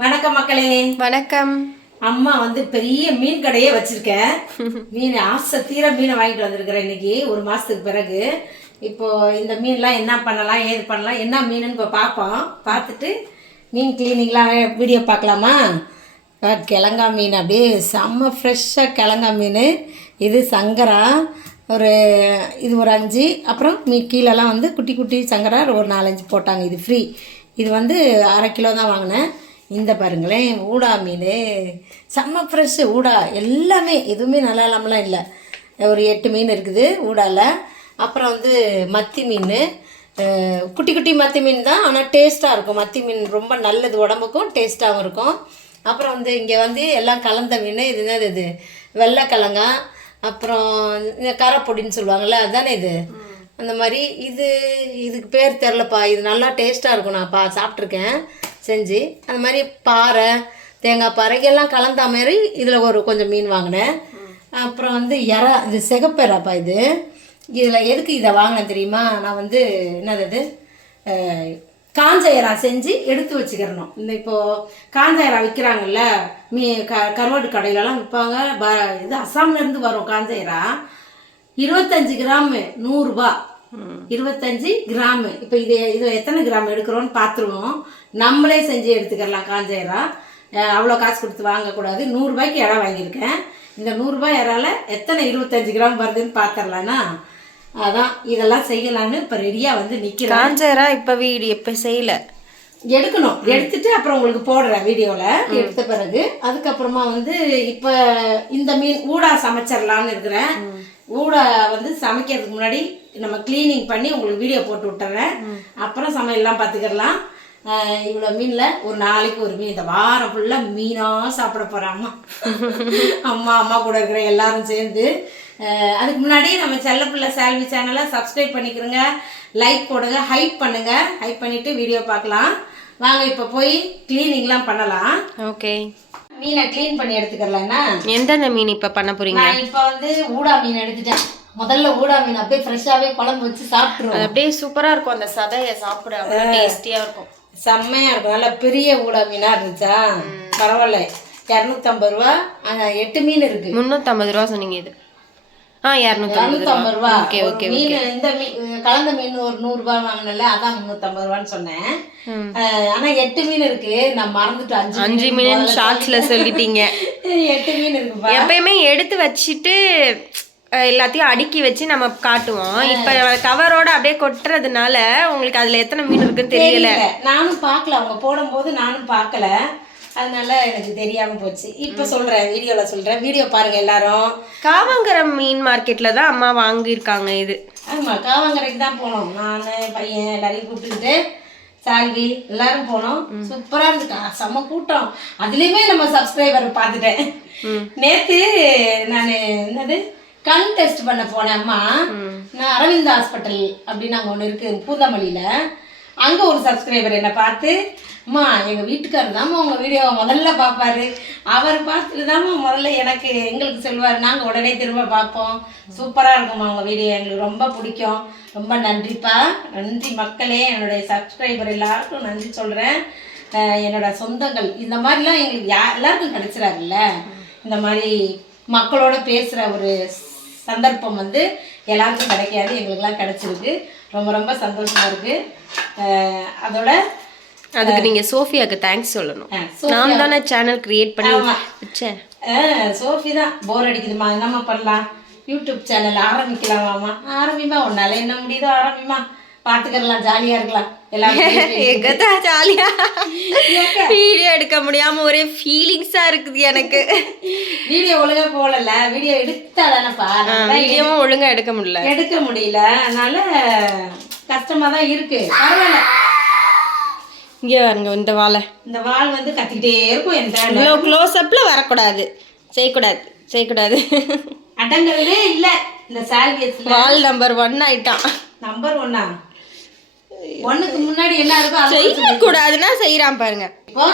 வணக்கம் மக்களே. வணக்கம். அம்மா வந்து பெரிய மீன் கடையே வச்சிருக்கேன். மீன் ஆசை தீர மீனை வாங்கிட்டு வந்திருக்கிறேன் இன்னைக்கு, ஒரு மாசத்துக்கு பிறகு. இப்போ இந்த மீன்லாம் என்ன பண்ணலாம், ஏது பண்ணலாம், என்ன மீனுன்னு இப்போ பார்ப்போம். பார்த்துட்டு மீன் கிளீனிங்லாம் வீடியோ பார்க்கலாமா? கிழங்கா மீன் அப்படியே செம்ம ஃப்ரெஷ்ஷாக கிழங்கா மீன். இது சங்கரா இது ஒரு 5, அப்புறம் கீழெல்லாம் வந்து குட்டி குட்டி சங்கரா ஒரு 4-5 போட்டாங்க. இது ஃப்ரீ. இது வந்து 1/2 கிலோ தான் வாங்கினேன். இந்த பாருங்களேன், ஊடா மீன் செம்ம ஃப்ரெஷ்ஷு. ஊடா எல்லாமே எதுவுமே நல்லா இல்லாமலாம் இல்லை. ஒரு 8 மீன் இருக்குது ஊடாவில். அப்புறம் வந்து மத்தி மீன், குட்டி குட்டி மத்தி மீன் தான், ஆனால் டேஸ்ட்டாக இருக்கும். மத்தி மீன் ரொம்ப நல்லது, உடம்புக்கும் டேஸ்ட்டாகவும் இருக்கும். அப்புறம் வந்து இங்கே வந்து எல்லாம் கலந்த மீன். இது என்னது, இது வெள்ளைக்கிழங்கா, அப்புறம் இந்த கரைப்பொடின்னு சொல்லுவாங்கள்ல, அதுதானே இது. அந்த மாதிரி இதுக்கு பேர் தெரிலப்பா. இது நல்லா டேஸ்ட்டாக இருக்கும். நான் சாப்பிட்ருக்கேன் செஞ்சு. அந்த மாதிரி பாறை, தேங்காய் பாறை எல்லாம் கலந்த மாதிரி இதில் கொஞ்சம் மீன் வாங்கினேன். அப்புறம் வந்து இது சிகப்பெறாப்பா. இதில் எதுக்கு இதை வாங்கினேன் தெரியுமா? நான் வந்து என்னது காஞ்ச இறா செஞ்சு எடுத்து வச்சுக்கிறணும். இந்த இப்போது காஞ்ச இறா விற்கிறாங்கல்ல, கருவாடு கடையிலலாம் விற்பாங்க. இது அசாம்லேருந்து வரும் காஞ்ச இறா. 25 கிராமு 100 ரூபா. 25 கிராமு. இப்போ இதில் எத்தனை கிராம் எடுக்கிறோன்னு பார்த்துருவோம். நம்மளே செஞ்சு எடுத்துக்கலாம். காஞ்ச இறா அவ்வளோ காசு கொடுத்து வாங்கக்கூடாது. 100 ரூபாய்க்கு இறா வாங்கியிருக்கேன். இந்த 100 ரூபாய் இறால எத்தனை 25 கிராம் வருதுன்னு பார்த்துடலான்னா, அதான் இதெல்லாம் செய்யலான்னு இப்போ ரெடியாக வந்து நிற்கிறேன். காஞ்ச இறா இப்போ செய்யலை, எடுக்கணும். எடுத்துட்டு அப்புறம் உங்களுக்கு போடுறேன் வீடியோவில். எடுத்த பிறகு அதுக்கப்புறமா வந்து இப்போ இந்த மீன் ஊடா சமைச்சிடலான்னு இருக்கிறேன். ஊடா வந்து சமைக்கிறதுக்கு முன்னாடி நம்ம கிளீனிங் பண்ணி உங்களுக்கு வீடியோ போட்டு விட்டுறேன். அப்புறம் சமையல்லாம் பார்த்துக்கிடலாம். இவ்வளோ மீனில் ஒரு நாளைக்கு ஒரு மீன். இந்த வாரம் ஃபுல்லாக மீனாக சாப்பிட போகிறேன் அம்மா கூட இருக்கிற எல்லாரும் சேர்ந்து. அதுக்கு முன்னாடி நம்ம செல்லப்பிள்ளை சால்வி சேனலை சப்ஸ்கிரைப் பண்ணிக்கிறோங்க, லைக் போடுங்க, ஹைப் பண்ணுங்கள். ஹைப் பண்ணிவிட்டு வீடியோ பார்க்கலாம். வாங்க இப்போ போய் கிளீனிங்லாம் பண்ணலாம். ஓகே. மீனை க்ளீன் பண்ணி எடுத்துக்கலாம்னா, எந்தெந்த மீன் இப்போ பண்ண போகிறீங்க? நான் இப்போ வந்து ஊடா மீன் எடுத்துட்டேன். முதல்ல ஊடா மீன் அப்படியே ஃப்ரெஷ்ஷாகவே குழம்பு வச்சு சாப்பிட்ருவோம். அது அப்படியே சூப்பராக இருக்கும். அந்த சதையை சாப்பிட அவ்வளோ டேஸ்டியாக இருக்கும், செம்மையாக இருக்கும். நல்லா பெரிய ஊடா மீனாக இருந்துச்சா, பரவாயில்ல. 250 ரூபா. 8 மீன் இருக்கு. 350 ரூபா சொன்னீங்க. இது 250 ரூபா. Okay okay. மீன் இந்த கலந்த மீன் ஒரு 100 ரூபாய் வாங்கினல, அதான் 350 ரூபான்னு சொன்னேன். ஆனா 8 மீன் இருக்கு. நான் மறந்துட்டு 5 மீன் ஷார்ட்ஸ்ல சொல்லிட்டீங்க. 8 மீன் இருக்கு. எப்பயுமே எடுத்து வச்சுட்டு எல்லாத்தையும் அடுக்கி வச்சு நம்ம காட்டுவோம். இப்ப கவரோட அப்படியே கொட்டுறதுனால உங்களுக்கு அதுல எத்தனை மீன் இருக்குன்னு தெரியல. நானும் பார்க்கல, அவங்க போடும்போது நானும் பார்க்கல, அதனால எனக்கு தெரியாம போச்சு. இப்ப சொல்றேன், வீடியோல சொல்றேன். வீடியோ பாருங்க எல்லாரும். காவங்கரம் மீன் மார்க்கெட்ல தான் அம்மா வாங்கியிருக்காங்க இது. ஆமா, காவங்கரைக்கு தான் போனோம். நான் பையன் எல்லாரையும் கூப்பிட்டுக்கிட்டு, சால்வி எல்லாரும் போனோம். சூப்பரா இருந்துக்கா, செம்ம கூட்டம். அதுலயுமே நம்ம சப்ஸ்கிரைபர் பார்த்துட்டேன். நேத்து நான் கண் டெஸ்ட் பண்ண போனேன் அம்மா. நான் அரவிந்த் ஹாஸ்பிட்டல் அப்படின்னு அங்கே ஒன்று இருக்கு பூந்தமல்லியில. அங்கே ஒரு சப்ஸ்கிரைபர் என்னை பார்த்து, அம்மா எங்கள் வீட்டுக்காரர் தாம்மா உங்கள் வீடியோவை முதல்ல பார்ப்பாரு, அவர் பார்த்துட்டு தாம்மா முதல்ல எங்களுக்கு சொல்லுவார். நாங்கள் உடனே திரும்ப பார்ப்போம். சூப்பராக இருக்கும்மா உங்கள் வீடியோ, எங்களுக்கு ரொம்ப பிடிக்கும். ரொம்ப நன்றிப்பா. நன்றி மக்களே. என்னுடைய சப்ஸ்கிரைபர் எல்லாருக்கும் நன்றி சொல்கிறேன். என்னோட சொந்தங்கள் இந்த மாதிரிலாம் எங்களுக்கு எல்லாருக்கும் கிடைச்சிடாருல்ல. இந்த மாதிரி மக்களோட பேசுகிற ஒரு சந்தர்ப்பம் வந்து எல்லாருக்கும் கிடைக்காது, எங்களுக்கெல்லாம் கிடைச்சிருக்கு. ரொம்ப ரொம்ப சந்தோஷமாக இருக்குது. அதோட அதுக்கு நீங்க சோஃபியாக்கு தேங்க்ஸ் சொல்லணும். நான் தானே சேனல் கிரியேட் பண்ணி வச்சேன். சோஃபி தான் போர் அடிக்குதுமா, என்னம்மா பண்ணலாம், யூடியூப் சேனல் ஆரம்பிக்கலாமாம்மா. ஆரம்பிமா, உன்னால என்ன முடியுதோ ஆரம்பிமா, பார்த்துக்கலாம், ஜாலியாக இருக்கலாம் எல்லாரும். ஜாலியா வீடியோ எடுக்க முடியாம ஒரே ஃபீலிங்ஸா இருக்குது எனக்கு. வீடியோ ஒழுங்கா போடல, வீடியோ எடுத்தாதானப்பா. வீடியோவும் ஒழுங்கா எடுக்க முடியல, அதனால கஷ்டமா தான் இருக்கு. பரவாயில்ல. இங்கே பாருங்க, இந்த வால் வந்து கத்திக்கிட்டே இருக்கும். இவ்வளோ க்ளோஸ் அப்ல வரக்கூடாது, செய்யக்கூடாது. அடங்கவே இல்லை. இந்த சால்வியஸ்ல வால் நம்பர் 1 ஆயிட்டான். நம்பர் 1ஆ? 1க்கு முன்னாடி என்ன இருக்கோ செய்யக்கூடாதுன்னா செய்யறான் பாருங்க. இப்போ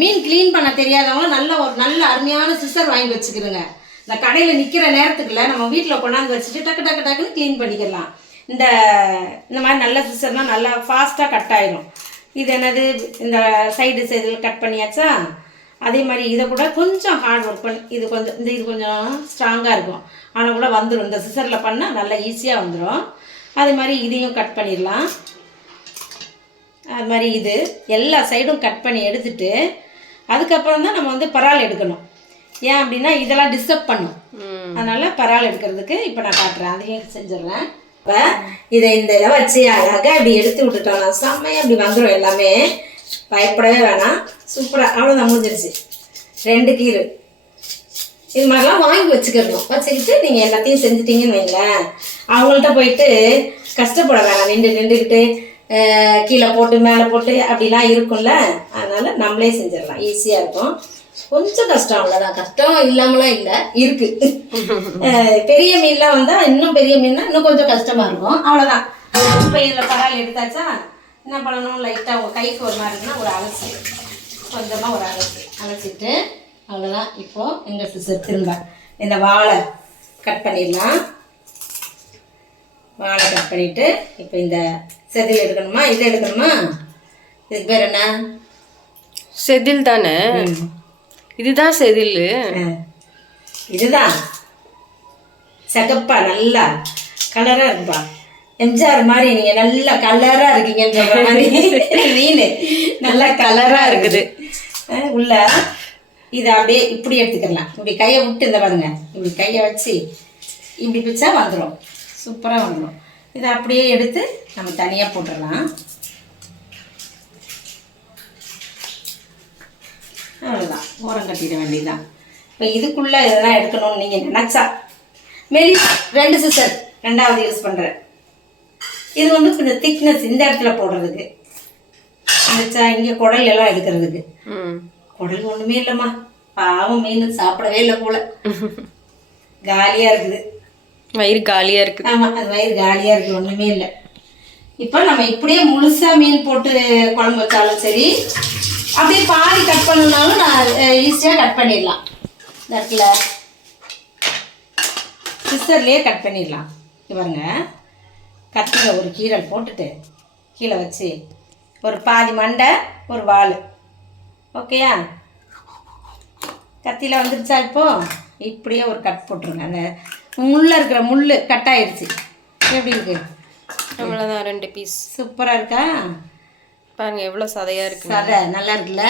மீன் கிளீன் பண்ண தெரியாதவங்க ஒரு நல்ல அருமையான சிசர் வாங்கி வச்சுக்கிறோங்க. இந்த கடையில் நிற்கிற நேரத்துக்குள்ள நம்ம வீட்டில் கொண்டாந்து வச்சுட்டு டக்குன்னு க்ளீன் பண்ணிக்கலாம். இந்த மாதிரி நல்ல சிசர்னால் நல்லா ஃபாஸ்ட்டாக கட் ஆயிடும். இது என்னது இந்த சைடு சைடில் கட் பண்ணியாச்சா. அதே மாதிரி இதை கூட கொஞ்சம் ஹார்ட் ஒர்க் பண்ணி இது கொஞ்சம் ஸ்ட்ராங்காக இருக்கும். ஆனால் கூட வந்துடும். இந்த சிசரில் பண்ணால் நல்லா ஈஸியாக வந்துடும். அதே மாதிரி இதையும் கட் பண்ணிடலாம். அது மாதிரி இது எல்லா சைடும் கட் பண்ணி எடுத்துட்டு அதுக்கப்புறம் தான் நம்ம வந்து பரால் எடுக்கணும். ஏன் அப்படின்னா இதெல்லாம் டிஸ்டர்ப் பண்ணும். அதனால் பரால் எடுக்கிறதுக்கு இப்போ நான் காட்டுறேன். அதையும் செஞ்சிடுறேன். இப்போ இந்த இதை வச்சு அழகாக இப்படி எடுத்து விட்டுட்டோம்னா செம்மையாக இப்படி வந்துடும். எல்லாமே பயப்படவே வேணாம். சூப்பராக அவ்வளோதான், முடிஞ்சிருச்சு. 2 கீரை இது மாதிரிலாம் வாங்கி வச்சுக்கணும். வச்சுக்கிட்டு நீங்கள் எல்லாத்தையும் செஞ்சுட்டீங்கன்னு வைங்களேன், அவங்கள்ட்ட போயிட்டு கஷ்டப்பட வேணாம். நின்றுக்கிட்டு கீழே போட்டு மேலே போட்டு அப்படிலாம் இருக்கும்ல. அதனால் நம்மளே செஞ்சிடலாம், ஈஸியாக இருக்கும். கொஞ்சம் கஷ்டம், அவ்வளோதான். கஷ்டம் இல்லாமலாம் இல்லை, இருக்குது. பெரிய மீன்லாம் வந்தால் இன்னும் பெரிய மீன்னா இன்னும் கொஞ்சம் கஷ்டமாக இருக்கும். அவ்வளோதான். இப்போ இதில் பரால் எடுத்தாச்சா, என்ன பண்ணணும், லைட்டாக உங்கள் கைக்கு ஒரு மாதிரி இருக்குன்னா ஒரு அலசி, கொஞ்சமாக ஒரு அலசிட்டு அவ்வளோதான். இப்போது இந்த சிசர் திரும்ப இந்த வாழை கட் பண்ணிடலாம். வாழை கட் பண்ணிவிட்டு இப்போ இந்த செதில் எடுக்கணுமா, இதை எடுக்கணுமா, இதுக்கு பேர் என்ன, செதில் தானே? இதுதான் செதில். இதுதான் சகப்பா நல்லா கலராக இருக்குப்பா. எம்ஜிஆர் மாதிரி நீங்கள் நல்லா கலராக இருக்கீங்கன்ற மாதிரி மீன் நல்லா கலராக இருக்குது உள்ள. இதை அப்படியே இப்படி எடுத்துக்கலாம். இப்படி கையை விட்டு இந்த பாருங்க, இப்படி கையை வச்சு இப்படி பிச்சா வந்துடும், சூப்பராக வந்துடும். இதை அப்படியே எடுத்து நம்ம தனியாக போட்டுடலாம். அவ்வளோதான், ஓரம் கட்டிட வேண்டியதுதான். இப்போ இதுக்குள்ளே இதெல்லாம் எடுக்கணும்னு நீங்கள் நினச்சா மெலி 2 சிசர் 2வது யூஸ் பண்ணுறேன். இது வந்து கொஞ்சம் திக்னஸ் இந்த இடத்துல போடுறதுக்கு, நினச்சா இங்கே குடல் எல்லாம் எடுக்கிறதுக்கு. குடல் ஒன்றுமே இல்லைம்மா, பாவம் மீன் சாப்பிடவே இல்லை போல, காலியாக இருக்குது, வயிறு காலியாக இருக்குது. ஆமாம், அது வயிறு காலியாக இருக்குது, ஒன்றுமே இல்லை. இப்போ நம்ம இப்படியே முழுசாக மீன் போட்டு குழம்பு வச்சாலும் சரி, அப்படியே பாதி கட் பண்ணணுன்னாலும் நான் ஈஸியாக கட் பண்ணிடலாம். இந்த இடத்துல சிஸ்டர்லேயே கட் பண்ணிடலாம். இது பாருங்க, கத்தியில் ஒரு கீரல் போட்டுட்டு கீழே வச்சு ஒரு பாதி மண்டை ஒரு வால். ஓகேயா, கத்தியில் வந்துருச்சா? இப்போது இப்படியே ஒரு கட் போட்டுருங்க. அந்த முள்ளே இருக்கிற முள் கட் ஆயிடுச்சு. எப்படி இருக்கு? அவ்வளோதான், 2 பீஸ். சூப்பராக இருக்கா பாருங்க, எவ்வளோ சதையாக இருக்கு. சதை நல்லா இருக்குல்ல?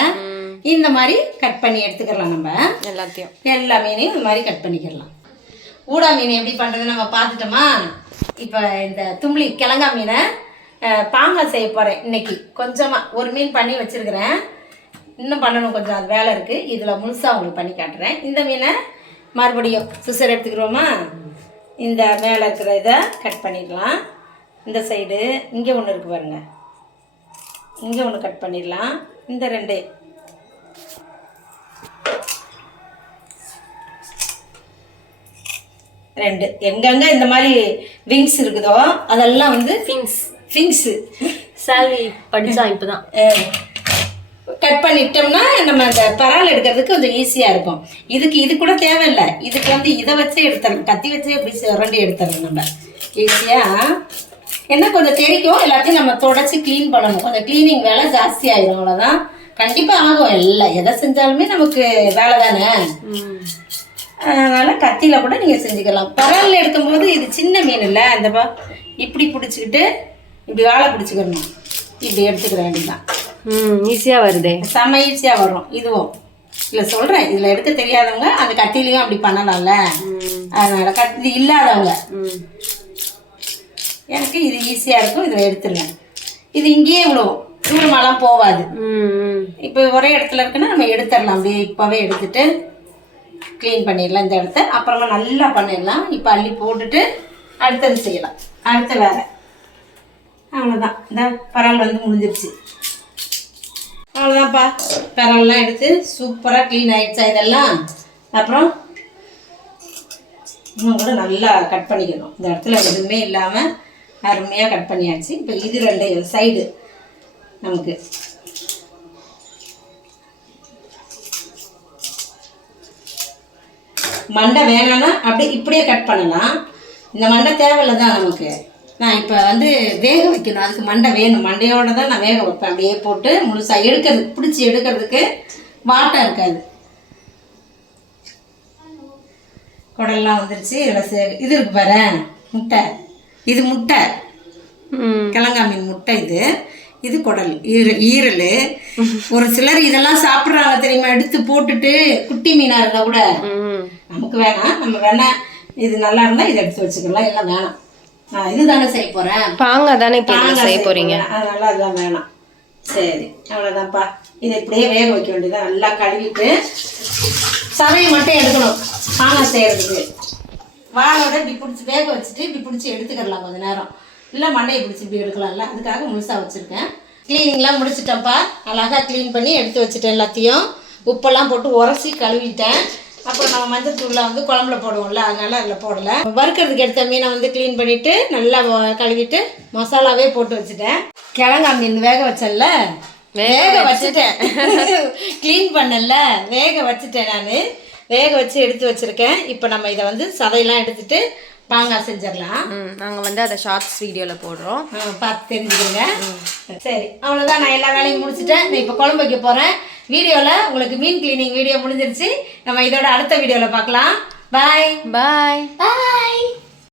இந்த மாதிரி கட் பண்ணி எடுத்துக்கலாம். நம்ம எல்லாத்தையும் எல்லா மீனையும் இந்த மாதிரி கட் பண்ணிக்கலாம். ஊடா மீன் எப்படி பண்ணுறது நம்ம பார்த்துட்டோமா? இப்போ இந்த தும்பளி கிழங்கா மீனை பாங்கில் செய்ய போகிறேன் இன்னைக்கு. கொஞ்சமாக ஒரு மீன் பண்ணி வச்சுருக்கிறேன், இன்னும் பண்ணணும், கொஞ்சம் அது வேலை இருக்குது. இதில் முழுசாக உங்களுக்கு பண்ணி காட்டுறேன். இந்த மீனை மறுபடியும் சிசர் எடுத்துக்கிறோமா? இந்த மேலே இருக்கிற இதை கட் பண்ணிடலாம். இந்த சைடு இங்கே ஒன்று இருக்குது பாருங்க, இங்கே ஒன்று கட் பண்ணிடலாம். இந்த 2 எங்கெங்கே இந்த மாதிரி விங்ஸ் இருக்குதோ அதெல்லாம் வந்து ஃபிங்ஸு சால்வி படித்தா இப்போ தான் கட் பண்ணிட்டோம்னா நம்ம அந்த பரால் எடுக்கிறதுக்கு கொஞ்சம் ஈஸியாக இருக்கும். இது கூட தேவையில்லை. இதுக்கு வந்து இதை வச்சே எடுத்துடலாம், கத்தி வச்சே எப்படி சுரண்டி எடுத்துடலாம் நம்ம ஈஸியாக. என்ன கொஞ்சம் தெரிக்கும், எல்லாத்தையும் நம்ம தொடச்சி க்ளீன் பண்ணணும். கொஞ்சம் க்ளீனிங் வேலை ஜாஸ்தி ஆகிடும், அவ்வளோதான். கண்டிப்பாக ஆகும். எல்லாம் எதை செஞ்சாலுமே நமக்கு வேலை தானே. அதனால் கத்தியில் கூட நீங்கள் செஞ்சுக்கலாம். பராலில் எடுக்கும்போது இது சின்ன மீன் இல்லை, இந்த இப்படி பிடிச்சிக்கிட்டு இப்படி வாழை பிடிச்சிக்கணும், இப்படி எடுத்துக்கிற வேண்டியதான். ஈஸியாக வருதே, செம்ம ஈஸியாக வரும். இதுவும் இல்லை சொல்கிறேன், இதில் எடுக்க தெரியாதவங்க அந்த கத்திலையும் அப்படி பண்ணலாம்ல. அதனால் கத்தி இல்லாதவங்க எனக்கு இது ஈஸியாக இருக்கும், இதில் எடுத்துருங்க. இது இங்கேயே விழுவும், தூரமாலாம் போகாது. இப்போ ஒரே இடத்துல இருக்குன்னா நம்ம எடுத்துடலாம். அப்படியே இப்போவே எடுத்துட்டு க்ளீன் பண்ணிடலாம் இந்த இடத்த. அப்புறமா நல்லா பண்ணிடலாம். இப்போ அள்ளி போட்டுட்டு அடுத்தது செய்யலாம். அடுத்த வேலை அவ்வளோதான். இந்த பரால் வந்து முடிஞ்சிருச்சு. அவ்வளோதான்ப்பா, பரால்லாம் எடுத்து சூப்பராக க்ளீன் ஆகிடுச்சா இதெல்லாம். அப்புறம் இன்னும் கூட நல்லா கட் பண்ணிக்கணும். இந்த இடத்துல எதுவுமே இல்லாமல் அருமையாக கட் பண்ணியாச்சு. இப்போ இது 2 சைடு நமக்கு மண்டை வேணான்னா அப்படி இப்படியே கட் பண்ணலாம். இந்த மண்டை தேவையில்லை தான் நமக்கு. நான் இப்போ வந்து வேக வைக்கணும். அதுக்கு மண்டை வேணும். மண்டையோட தான் நான் வேக வைப்பேன். அப்படியே போட்டு முழுசாக எடுக்கிறதுக்கு பிடிச்சி எடுக்கிறதுக்கு வாட்டம் இருக்காது. குடல்லாம் வந்துருச்சு. இதில் இது இருக்கு பாரு, முட்டை. இது முட்டை, கிழங்கா மீன் முட்டை. இது குடல், ஈரல். ஒரு சிலர் இதெல்லாம் சாப்பிட்றாங்க தெரியுமா, எடுத்து போட்டுட்டு குட்டி மீனாக இருந்தால் கூட. நமக்கு வேணாம். நம்ம வேணா இது நல்லா இருந்தால் இதை எடுத்து வச்சுக்கலாம். எல்லாம் வேணாம். நான் இது தானே செய்ய போகிறேன். பாங்க தானே இப்போ செய்ய போகிறீங்க. அதனால அதெல்லாம் வேணாம். சரி, அவ்வளோதான்ப்பா. இதை இப்படியே வேக வைக்க வேண்டியதான். நல்லா கழுவிட்டு சதையை மட்டும் எடுக்கணும் பாங்காய் செய்கிறதுக்கு. வாழோட இப்படி பிடிச்சி வேக வச்சுட்டு இப்படி பிடிச்சி எடுத்துக்கிடலாம் கொஞ்சம் நேரம். இல்லை மண்டையை பிடிச்சி இப்படி எடுக்கலாம்ல, அதுக்காக முழுசாக வச்சுருக்கேன். க்ளீனிங்லாம் முடிச்சிட்டேன்ப்பா. அழகாக க்ளீன் பண்ணி எடுத்து வச்சுட்டேன். எல்லாத்தையும் உப்பெல்லாம் போட்டு உரசி கழுவிட்டேன். அப்புறம் நம்ம மஞ்சள் தூளில் வந்து குழம்புல போடுவோம்ல, அதனால அதில் போடலை. வறுக்கிறதுக்கு எடுத்த மீனை வந்து க்ளீன் பண்ணிவிட்டு நல்லா கழுவிட்டு மசாலாவே போட்டு வச்சுட்டேன். கிழங்கா மீன் வேக வச்சேன்ல, வேக வச்சுட்டேன். க்ளீன் பண்ணல, வேக வச்சுட்டேன். நான் வேக வச்சு எடுத்து வச்சுருக்கேன். இப்போ நம்ம இதை வந்து சதையெல்லாம் எடுத்துட்டு பாங்காய் செஞ்சிடலாம். நாங்கள் வந்து அதை ஷார்ட்ஸ் வீடியோவில் போடுறோம், பார்த்து தெரிஞ்சுக்கிறோங்க. சரி, அவ்வளோதான். நான் எல்லா வேலையும் முடிச்சுட்டேன். நான் இப்போ குழம்பு வைக்க போகிறேன். வீடியோவில் உங்களுக்கு மீன் கிளீனிங் வீடியோ முடிஞ்சிருச்சு. நம்ம இதோட அடுத்த வீடியோவில் பார்க்கலாம். பாய் பாய் பாய்.